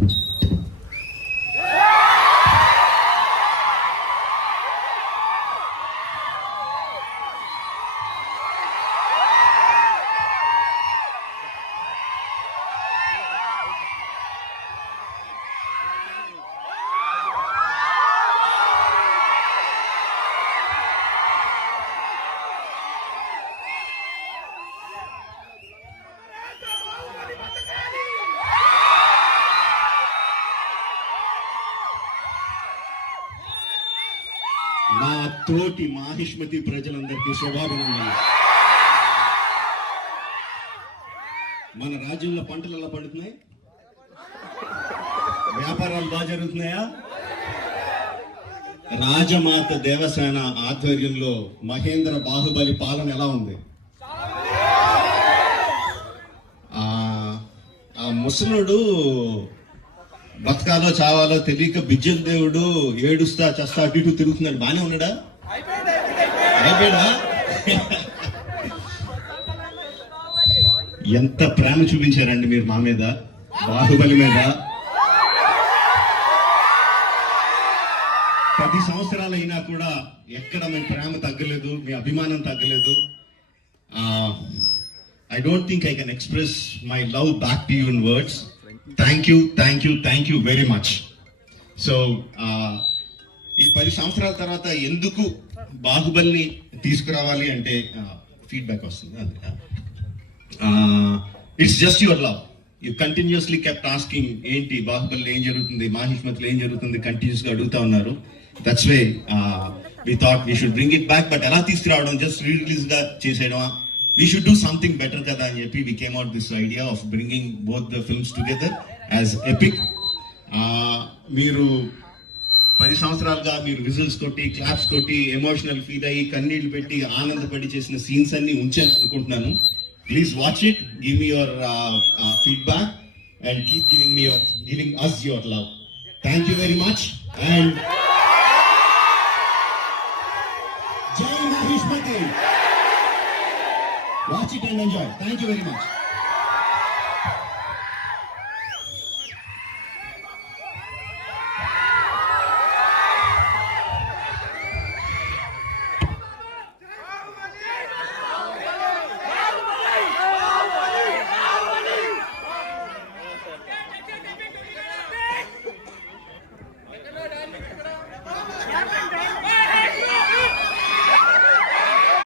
నా తోటి మాహిష్మతి ప్రజలందరికీ శుభాభినందనలు. మన రాజ్యంలో పంటలు ఎలా పండుతున్నాయి? వ్యాపారాలు బాగా జరుగుతున్నాయా? రాజమాత దేవసేన ఆధ్వర్యంలో మహేంద్ర బాహుబలి పాలన ఎలా ఉంది? ఆ ముసలుడు బతకాలో చావాలో తెలియక బిజ్జల దేవుడు ఏడుస్తా చస్తా అటు ఇటు తిరుగుతున్నాడు. బానే ఉన్నాడా? అయిపోయాడా? ఎంత ప్రేమ చూపించారండి మీరు మా మీద, బాహుబలి మీద. 10 సంవత్సరాలు అయినా కూడా ఎక్కడ మీ ప్రేమ తగ్గలేదు, మీ అభిమానం తగ్గలేదు. I don't think I can express my love back to you in words. Thank you very much. So ఈ 10 సంవత్సరాల తర్వాత ఎందుకు బాహుబలిని తీసుకురావాలి అంటే ఫీడ్బ్యాక్ వస్తుంది. It's just your love. You continuously kept asking ఏంటి బాహుబలిలో ఏం జరుగుతుంది, మాహిష్మతిలో ఏం జరుగుతుంది, కంటిన్యూస్ గా అడుగుతా ఉన్నారు. That's way we thought we should bring it back. But ఎలా తీసుకురావడం, జస్ట్ రిలీజ్ గా చేసేయడమా? We should do something better kada అని చెప్పి we came out this idea of bringing both the films together as epic. మీరు 10 సంవత్సరాలుగా మీరు whistles తోటి, claps తోటి, ఎమోషనల్ ఫీల్ అయ్యి, కన్నీళ్లు పెట్టి, ఆనందపడి చేసిన సీన్స్ అన్ని ఉంచాను అనుకుంటున్నాను. Please watch it, give me your feedback and keep giving us your love. Thank you very much and Jai Mahishmati. Watch it and enjoy. Thank you very much.